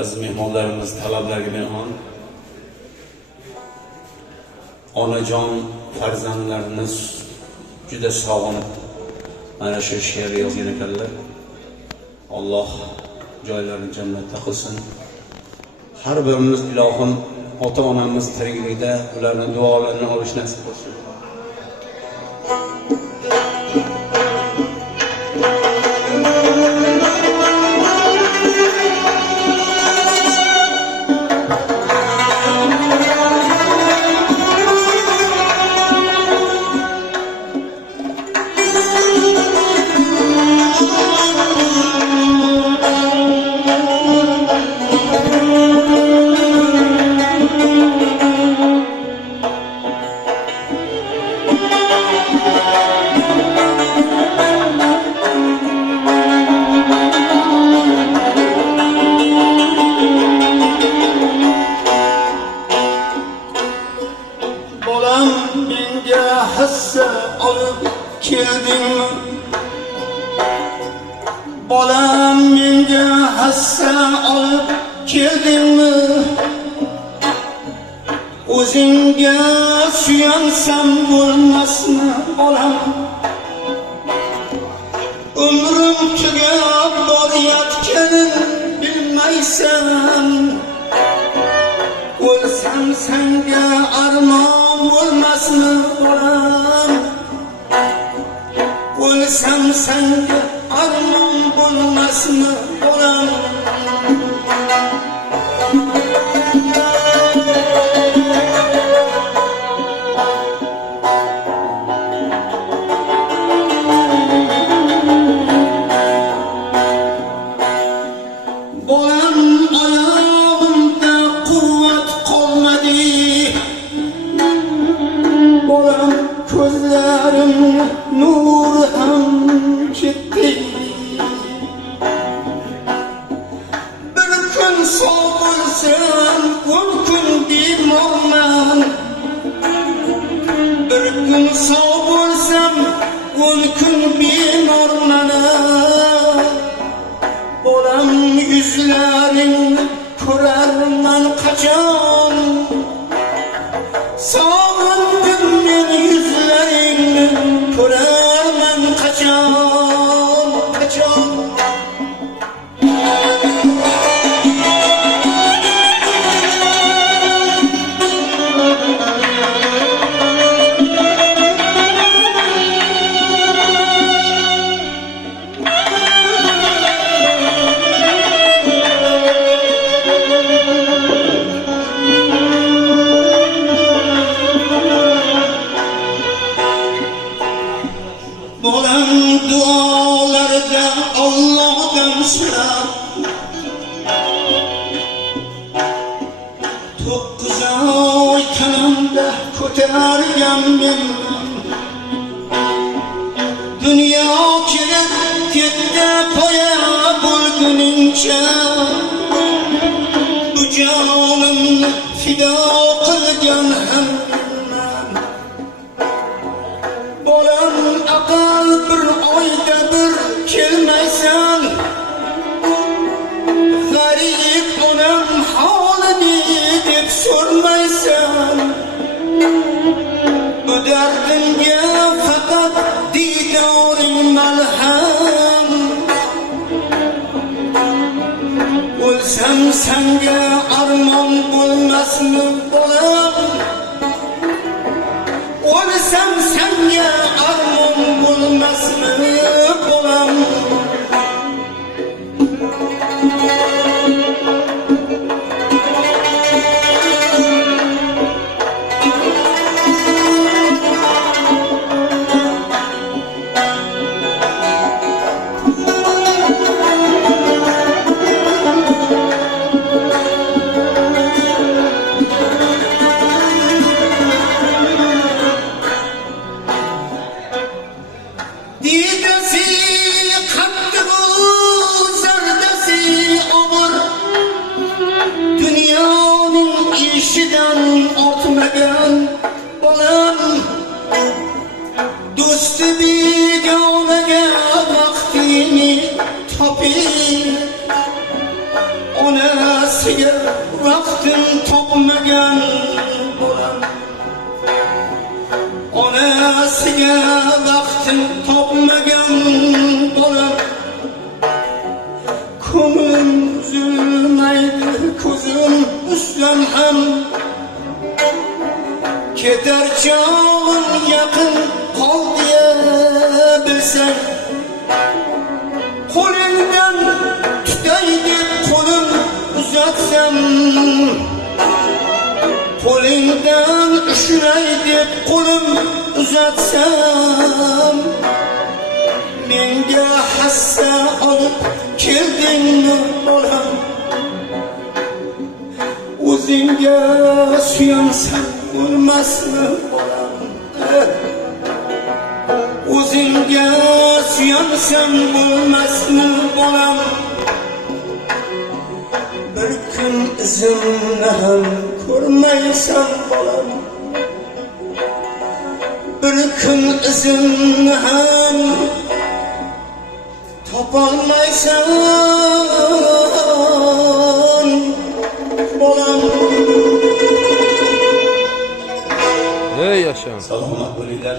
aziz mehmonlarimiz talablarga binoan onajon farzandlarini juda sog'inib mana shu she'r yozgan ekanlar. Alloh joylarini jannatda qilsin. Har birimiz ilohim ota-onamiz tiriklikda ularning duolarini olish nasib qilsin. Bolam menga hassa olib keldingmi? O'zingga suyansam bo'lmasmi bolam? Umrim tugab borayotganin bilmaysan. O'lsam senga armon bo'lmasmi bolam? O'lsam senga armon bo'lmasmi bolam? Bolam oyog'imda quvvat qolmadi. Bolam ko'zlarim nur ham ketdi. Bir kun sog' bo'lsam, o'n kun bemorman. Bir kun sog' bo'lsam, o'n kun bemorman. Bolam yuzlaringni ko'rarman qachon? Sog'indim men yuzlaringni ko'rarman qachon? Bolam duolarda Allohdan so'rab 9 oy tanamda ko'targan menman. Dunyo kelib ketdi poya bo'lguningcha, bu jonimni fido qilgan ham menman. Bolam aqal bir oyda bir kelmaysan. G'arib onam holini deb so'rmaysan. Bu dardimga faqat didoring malham. O'lsam senga armon bo'lmasmi bolam? O'lsam senga armon bo'lmasmi bolam? ona onasiga vaqtin topmagan bolam, onasiga vaqtin topmagan bolam, ko'nglim üzülmaydi, ko'zim uslam ham, ketar chog'im yaqin qol diye bilsang, qo'lingdan tutay deb qo'lim uzatsam, qo'lingdan ushray deb qo'lim uzatsam, menga hassa olib keldingmi bolam, o'zingga suyansam bo'lmasmi bolam, o'zingga suyansam bo'lmasmi bolam, bir kun izimni ham ko'rmaysan bolam, bir kun izimni ham topolmaysan bolam. Ey yaşam. Salomat bo'linglar.